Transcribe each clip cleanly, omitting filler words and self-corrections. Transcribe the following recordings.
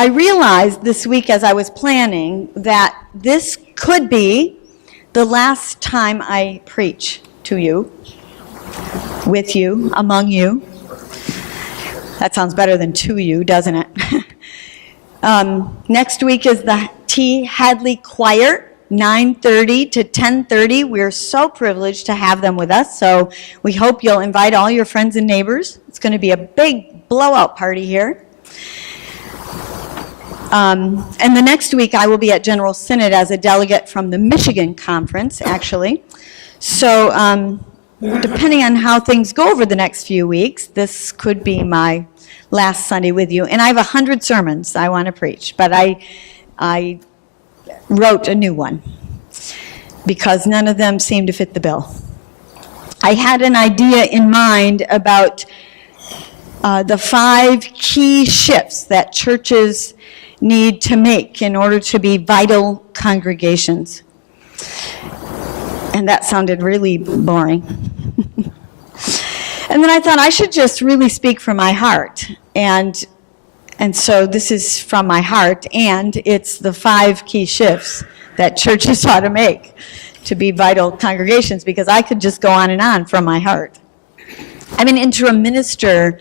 I realized this week as I was planning that this could be the last time I preach to you, with you, among you. That sounds better than to you, doesn't it? Next week is the T. Hadley Choir, 9:30 to 10:30. We're so privileged to have them with us, so we hope you'll invite all your friends and neighbors. It's going to be a big blowout party here. And the next week I will be at General Synod as a delegate from the Michigan Conference, actually. So depending on how things go over the next few weeks, this could be my last Sunday with you. And I have 100 sermons I want to preach, but I wrote a new one because none of them seem to fit the bill. I had an idea in mind about the 5 key shifts that churches need to make in order to be vital congregations. And that sounded really boring. And then I thought I should just really speak from my heart. And so this is from my heart, and it's the 5 key shifts that churches ought to make to be vital congregations, because I could just go on and on from my heart. I'm an interim minister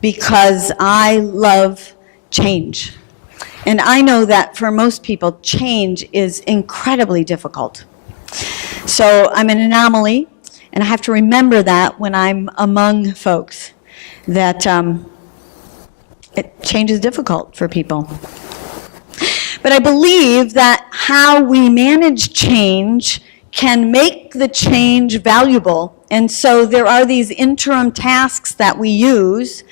because I love change. And I know that for most people, change is incredibly difficult. So I'm an anomaly, and I have to remember that when I'm among folks, that change is difficult for people. But I believe that how we manage change can make the change valuable. And so there are these interim tasks that we use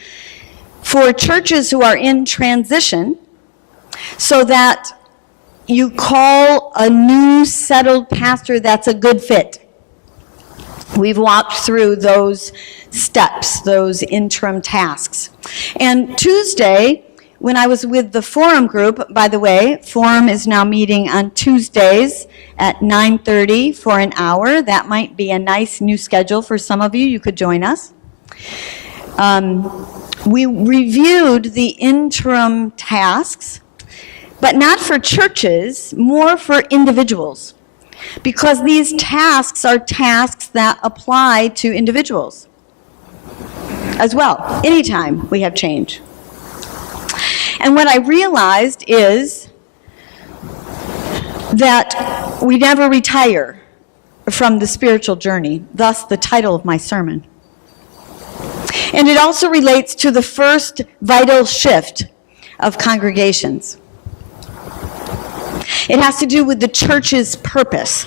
for churches who are in transition, so that you call a new settled pastor that's a good fit. We've walked through those steps, those interim tasks. And Tuesday, when I was with the Forum group, by the way, Forum is now meeting on Tuesdays at 9:30 for an hour. That might be a nice new schedule for some of you. You could join us. We reviewed the interim tasks, but not for churches, more for individuals. Because these tasks are tasks that apply to individuals as well, anytime we have change. And what I realized is that we never retire from the spiritual journey, thus the title of my sermon. And it also relates to the first vital shift of congregations. It has to do with the church's purpose.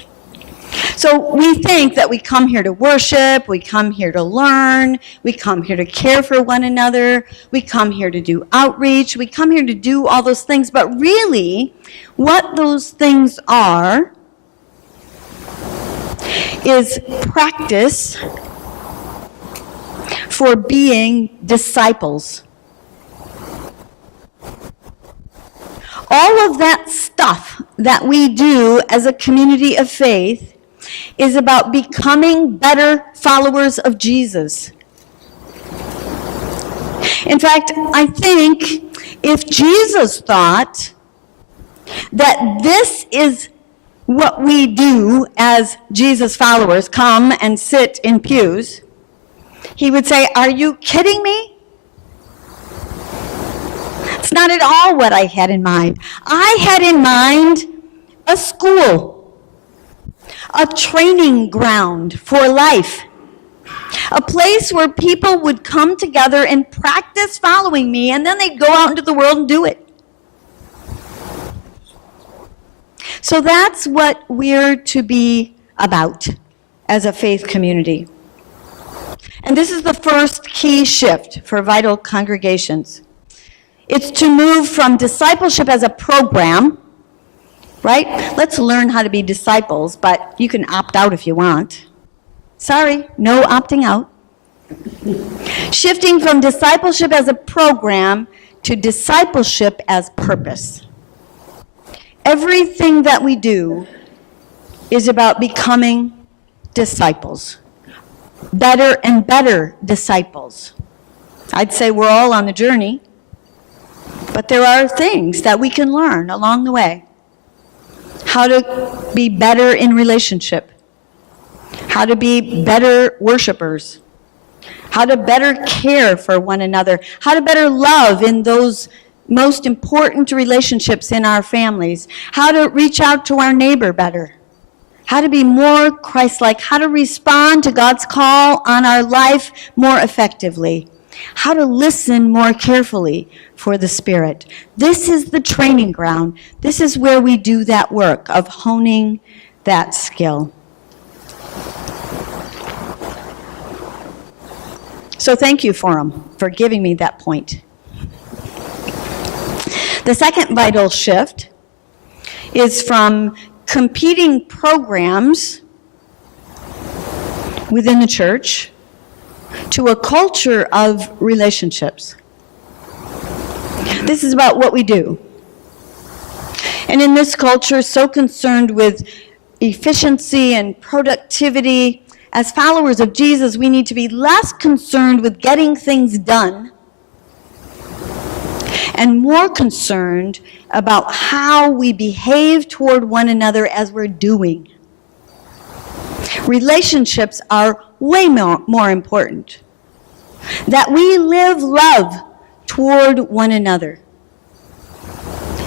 So we think that we come here to worship, we come here to learn, we come here to care for one another, we come here to do outreach, we come here to do all those things, but really what those things are is practice for being disciples. All of that stuff that we do as a community of faith is about becoming better followers of Jesus. In fact, I think if Jesus thought that this is what we do as Jesus followers, come and sit in pews, he would say, "Are you kidding me? It's not at all what I had in mind. I had in mind a school, a training ground for life, a place where people would come together and practice following me, and then they'd go out into the world and do it." So that's what we're to be about as a faith community. And this is the first key shift for vital congregations. It's to move from discipleship as a program, right? Let's learn how to be disciples, but you can opt out if you want. Sorry, no opting out. Shifting from discipleship as a program to discipleship as purpose. Everything that we do is about becoming disciples, better and better disciples. I'd say we're all on the journey, But there are things that we can learn along the way. How to be better in relationship. How to be better worshipers. How to better care for one another. How to better love in those most important relationships in our families. How to reach out to our neighbor better. How to be more Christ-like. How to respond to God's call on our life more effectively. How to listen more carefully for the Spirit. This is the training ground. This is where we do that work of honing that skill. So thank you, Forum, for giving me that point. The second vital shift is from competing programs within the church to a culture of relationships. This is about what we do. And in this culture, so concerned with efficiency and productivity, as followers of Jesus, we need to be less concerned with getting things done and more concerned about how we behave toward one another as we're doing. Relationships are way more important. That we live love toward one another.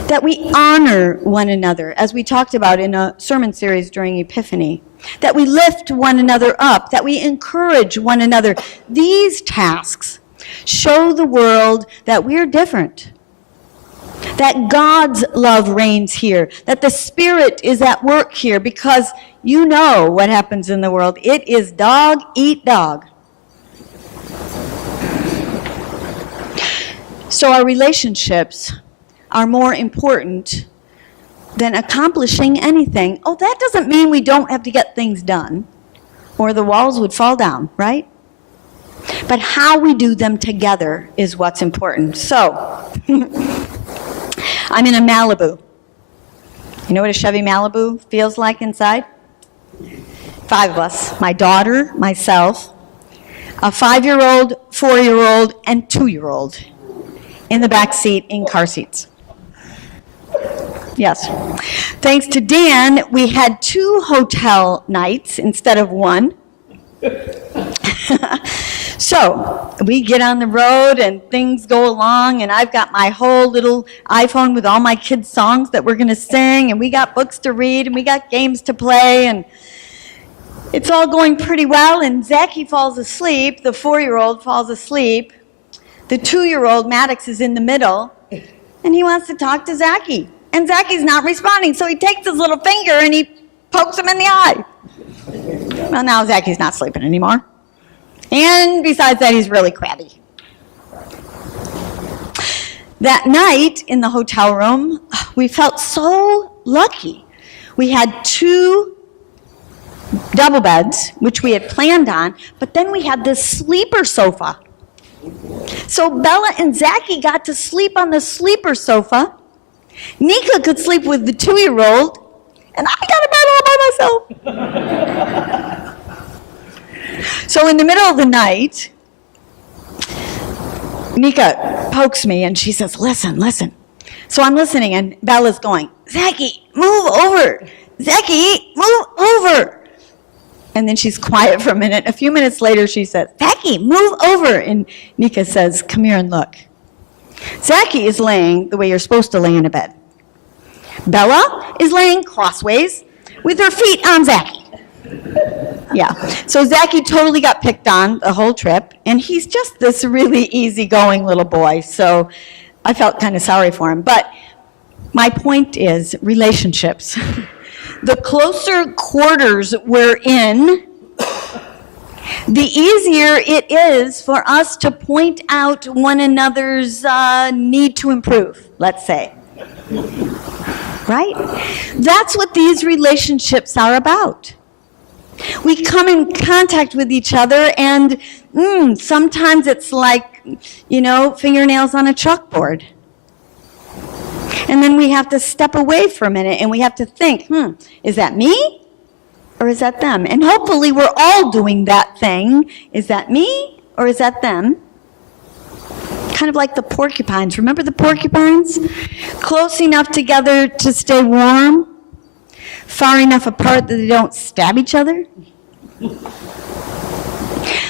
That we honor one another, as we talked about in a sermon series during Epiphany. That we lift one another up. That we encourage one another. These tasks show the world that we're different. That God's love reigns here. That the Spirit is at work here, because you know what happens in the world. It is dog eat dog. So our relationships are more important than accomplishing anything. Oh, that doesn't mean we don't have to get things done, or the walls would fall down, right? But how we do them together is what's important. So, I'm in a Malibu. You know what a Chevy Malibu feels like inside? 5 of us, my daughter, myself, a 5-year-old, 4-year-old, and 2-year-old in the back seat in car seats. Yes. Thanks to Dan, we had 2 hotel nights instead of 1. So we get on the road and things go along, and I've got my whole little iPhone with all my kids' songs that we're going to sing, and we got books to read, and we got games to play, and it's all going pretty well. And Zachy falls asleep, the 4-year-old falls asleep, the 2-year-old, Maddox, is in the middle, and he wants to talk to Zachy. And Zachy's not responding, so he takes his little finger and he pokes him in the eye. Well, now Zachy's not sleeping anymore. And besides that, he's really crabby. That night in the hotel room, we felt so lucky. We had 2 double beds, which we had planned on, but then we had this sleeper sofa. So Bella and Zachy got to sleep on the sleeper sofa. Nika could sleep with the 2-year-old, and I got a bed all by myself. So in the middle of the night, Nika pokes me and she says, listen, listen. So I'm listening, and Bella's going, Zachy, move over. Zachy, move over. And then she's quiet for a minute. A few minutes later, she says, Zachy, move over. And Nika says, come here and look. Zachy is laying the way you're supposed to lay in a bed. Bella is laying crossways with her feet on Zachy. Yeah, so Zachy totally got picked on the whole trip, and he's just this really easygoing little boy, so I felt kind of sorry for him. But my point is relationships. The closer quarters we're in, the easier it is for us to point out one another's need to improve, let's say. Right? That's what these relationships are about. We come in contact with each other, and sometimes it's like, fingernails on a chalkboard. And then we have to step away for a minute, and we have to think, is that me or is that them? And hopefully we're all doing that thing. Is that me or is that them? kind of like the porcupines. Remember the porcupines? Close enough together to stay warm, far enough apart that they don't stab each other.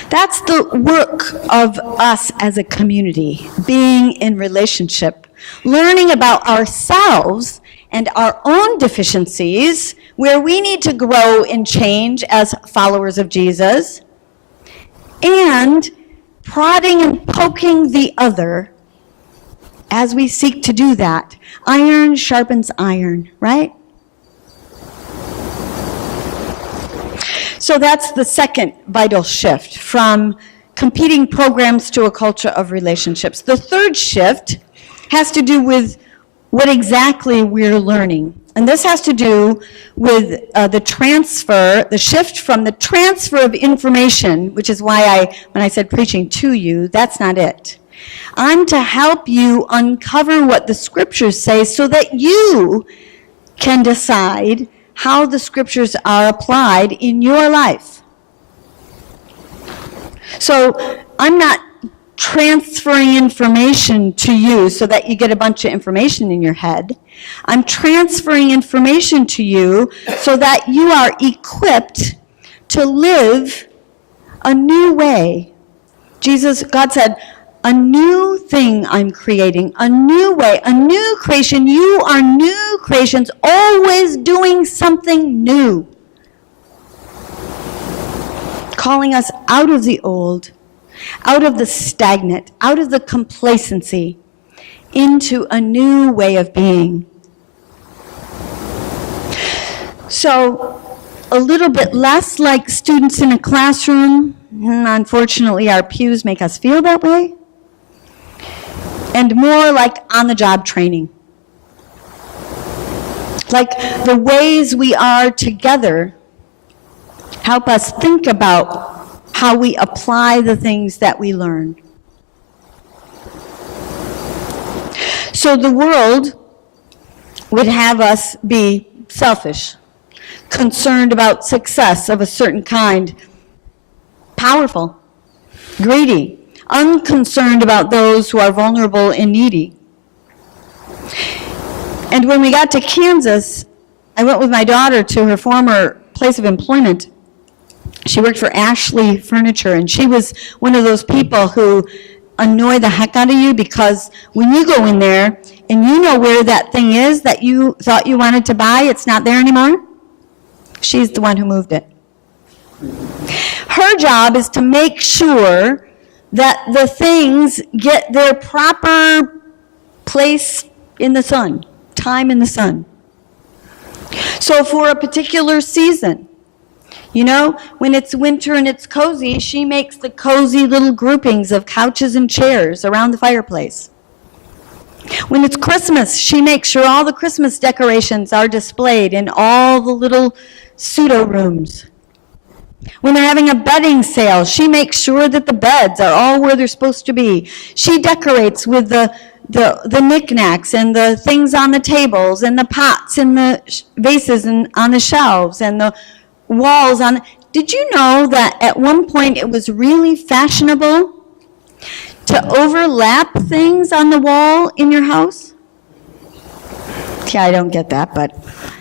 That's the work of us as a community, being in relationship, learning about ourselves and our own deficiencies, where we need to grow and change as followers of Jesus, and prodding and poking the other as we seek to do that. Iron sharpens iron, right? So that's the second vital shift, from competing programs to a culture of relationships. The third shift has to do with what exactly we're learning. And this has to do with the shift from the transfer of information, which is why when I said preaching to you, that's not it. I'm to help you uncover what the scriptures say so that you can decide how the scriptures are applied in your life. So I'm not transferring information to you so that you get a bunch of information in your head. I'm transferring information to you so that you are equipped to live a new way. God said, a new thing I'm creating, a new way, a new creation. You are new creations, always doing something new. Calling us out of the old, out of the stagnant, out of the complacency, into a new way of being. So, a little bit less like students in a classroom. Unfortunately, our pews make us feel that way. And more like on-the-job training. Like the ways we are together help us think about how we apply the things that we learn. So the world would have us be selfish, concerned about success of a certain kind, powerful, greedy, unconcerned about those who are vulnerable and needy. And when we got to Kansas, I went with my daughter to her former place of employment. She worked for Ashley Furniture, and she was one of those people who annoy the heck out of you, because when you go in there and you know where that thing is that you thought you wanted to buy, it's not there anymore. She's the one who moved it. Her job is to make sure that the things get their proper place in the sun, time in the sun. So for a particular season, when it's winter and it's cozy, she makes the cozy little groupings of couches and chairs around the fireplace. When it's Christmas, she makes sure all the Christmas decorations are displayed in all the little pseudo rooms. When they're having a bedding sale, she makes sure that the beds are all where they're supposed to be. She decorates with the knickknacks and the things on the tables and the pots and the vases on the shelves and the walls on. Did you know that at one point it was really fashionable to overlap things on the wall in your house? Yeah, I don't get that, but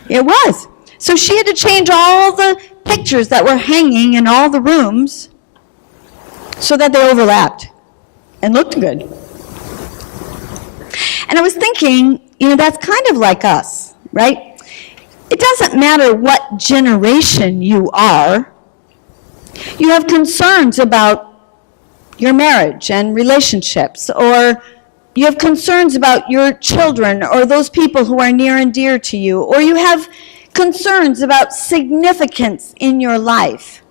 it was. So she had to change all the pictures that were hanging in all the rooms so that they overlapped and looked good. And I was thinking, that's kind of like us, right? It doesn't matter what generation you are. You have concerns about your marriage and relationships, or you have concerns about your children or those people who are near and dear to you, or you have concerns about significance in your life,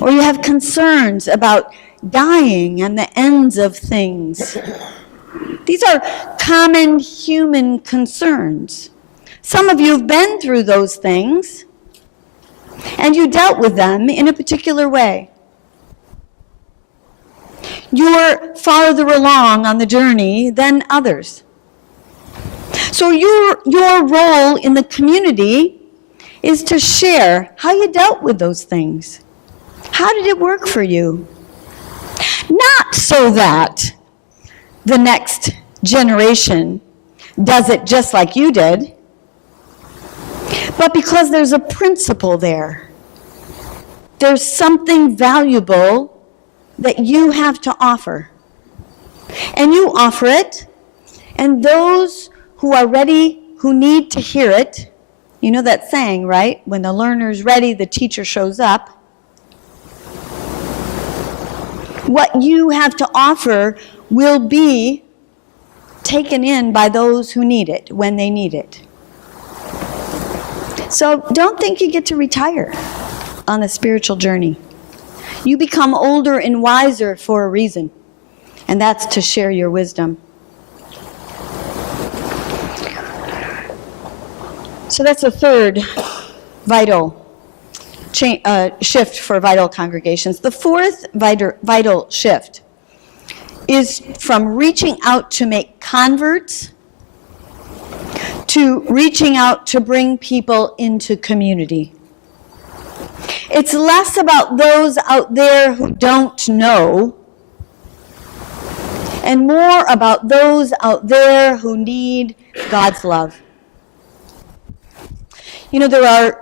or you have concerns about dying and the ends of things. These are common human concerns. Some of you have been through those things, and you dealt with them in a particular way. You're farther along on the journey than others. So your role in the community is to share how you dealt with those things. How did it work for you? Not so that the next generation does it just like you did, but because there's a principle there. There's something valuable that you have to offer. And you offer it, and those who are ready, who need to hear it, you know that saying, right? When the learner's ready, the teacher shows up. What you have to offer will be taken in by those who need it when they need it. So don't think you get to retire on the spiritual journey. You become older and wiser for a reason, and that's to share your wisdom. So that's the third vital shift for vital congregations. The fourth vital shift is from reaching out to make converts to reaching out to bring people into community. It's less about those out there who don't know and more about those out there who need God's love. You know, there are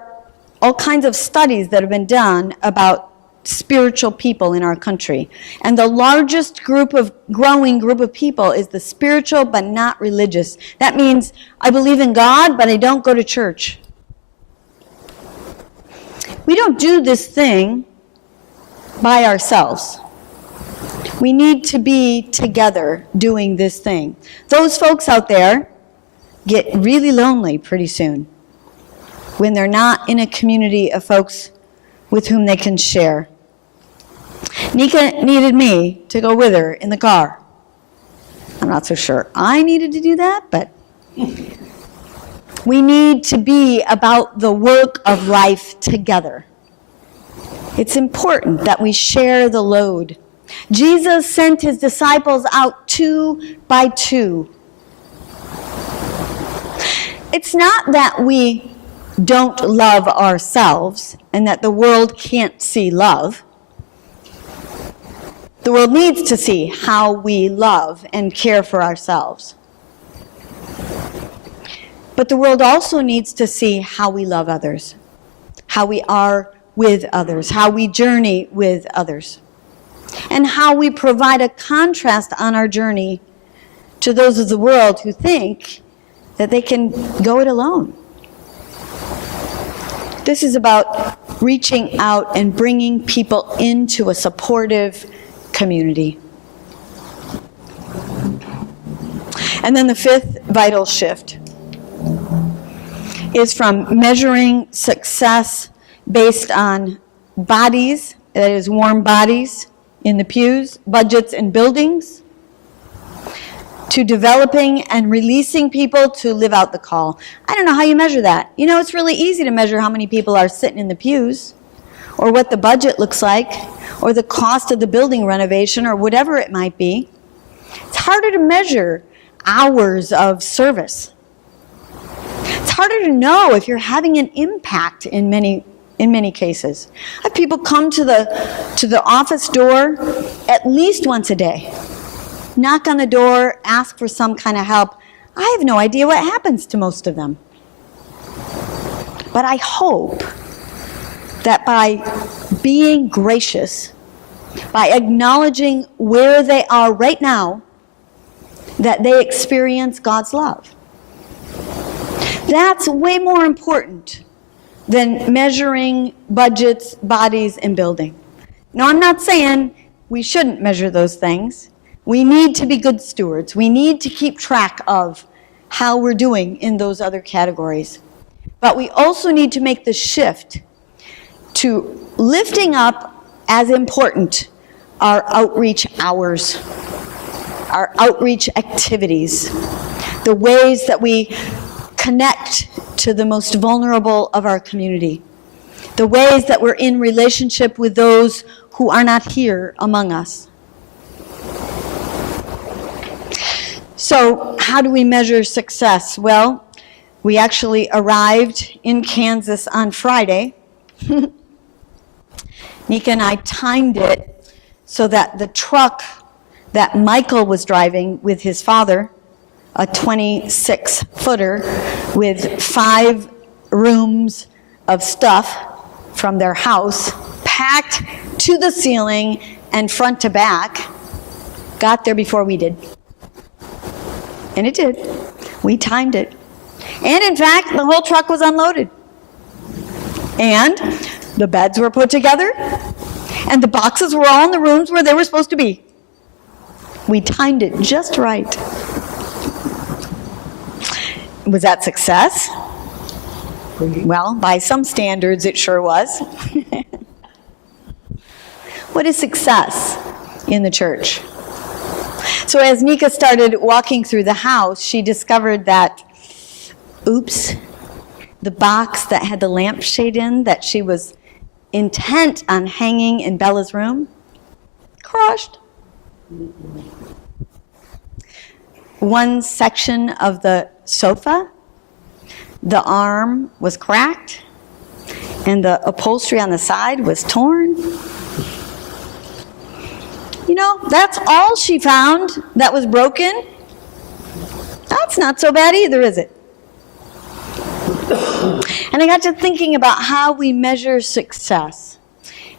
all kinds of studies that have been done about spiritual people in our country. And the largest growing group of people is the spiritual but not religious. That means I believe in God, but I don't go to church. We don't do this thing by ourselves. We need to be together doing this thing. Those folks out there get really lonely pretty soon when they're not in a community of folks with whom they can share. Nika needed me to go with her in the car. I'm not so sure I needed to do that, but we need to be about the work of life together. It's important that we share the load. Jesus sent his disciples out 2 by 2. It's not that we don't love ourselves and that the world can't see love. The world needs to see how we love and care for ourselves. But the world also needs to see how we love others, how we are with others, how we journey with others, and how we provide a contrast on our journey to those of the world who think that they can go it alone. This is about reaching out and bringing people into a supportive community. And then the fifth vital shift is from measuring success based on bodies, that is warm bodies in the pews, budgets and buildings, to developing and releasing people to live out the call. I don't know how you measure that. You know, it's really easy to measure how many people are sitting in the pews, or what the budget looks like, or the cost of the building renovation, or whatever it might be. It's harder to measure hours of service. It's harder to know if you're having an impact in many cases. I have people come to the office door at least once a day, knock on the door, ask for some kind of help. I have no idea what happens to most of them. But I hope that by being gracious, by acknowledging where they are right now, that they experience God's love. That's way more important than measuring budgets, bodies, and building. Now, I'm not saying we shouldn't measure those things. We need to be good stewards. We need to keep track of how we're doing in those other categories. But we also need to make the shift to lifting up as important our outreach hours, our outreach activities, the ways that we connect to the most vulnerable of our community, the ways that we're in relationship with those who are not here among us. So how do we measure success? Well, we actually arrived in Kansas on Friday. Nika and I timed it so that the truck that Michael was driving with his father, a 26-footer with 5 rooms of stuff from their house, packed to the ceiling and front to back, got there before we did. And it did. We timed it. And in fact, the whole truck was unloaded. And the beds were put together, and the boxes were all in the rooms where they were supposed to be. We timed it just right. Was that success? Well, by some standards, it sure was. What is success in the church? So as Nika started walking through the house, she discovered that, oops, the box that had the lampshade in that she was intent on hanging in Bella's room, crushed. One section of the sofa, the arm was cracked, and the upholstery on the side was torn. You know, that's all she found that was broken. That's not so bad either, is it? And I got to thinking about how we measure success.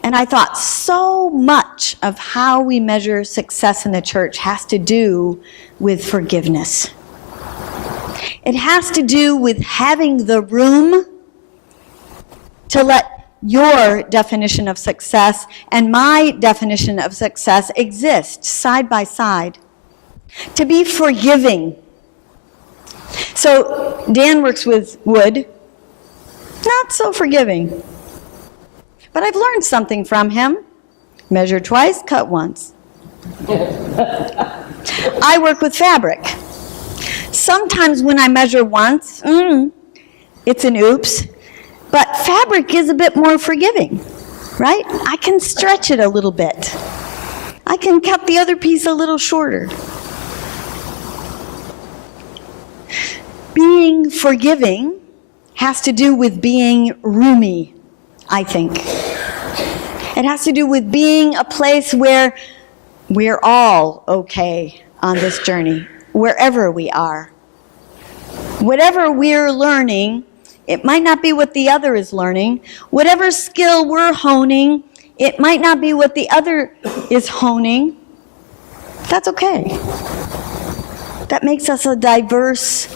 And I thought so much of how we measure success in the church has to do with forgiveness. It has to do with having the room to let your definition of success and my definition of success exist side by side. To be forgiving. So Dan works with wood, not so forgiving. But I've learned something from him. Measure twice, cut once. I work with fabric. Sometimes when I measure once, it's an oops. But fabric is a bit more forgiving, right? I can stretch it a little bit. I can cut the other piece a little shorter. Being forgiving has to do with being roomy, I think. It has to do with being a place where we're all okay on this journey, wherever we are. Whatever we're learning, it might not be what the other is learning. Whatever skill we're honing, it might not be what the other is honing. That's okay. That makes us a diverse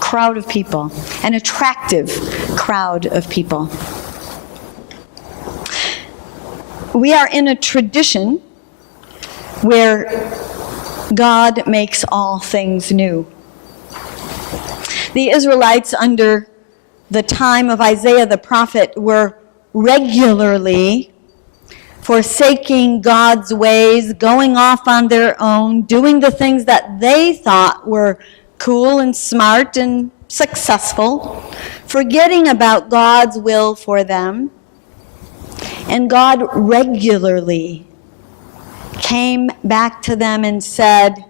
crowd of people, an attractive crowd of people. We are in a tradition where God makes all things new. The Israelites under the time of Isaiah the prophet were regularly forsaking God's ways, going off on their own, doing the things that they thought were cool and smart and successful, forgetting about God's will for them. And God regularly came back to them and said,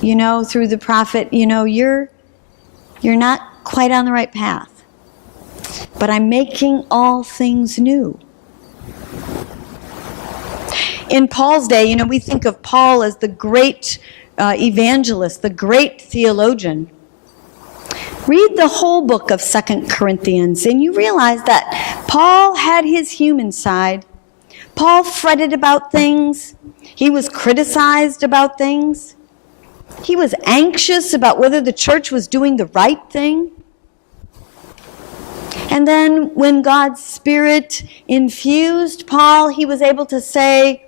you know, through the prophet, you know, you're not quite on the right path, but I'm making all things new. In Paul's day, you know, we think of Paul as the great evangelist, the great theologian. Read the whole book of 2 Corinthians, and you realize that Paul had his human side. Paul fretted about things. He was criticized about things. He was anxious about whether the church was doing the right thing. And then when God's Spirit infused Paul, he was able to say,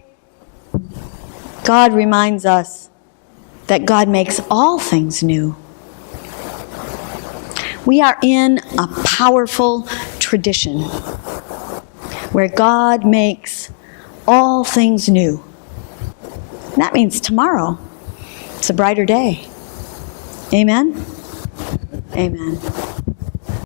God reminds us that God makes all things new. We are in a powerful tradition where God makes all things new. And that means tomorrow, it's a brighter day. Amen? Amen.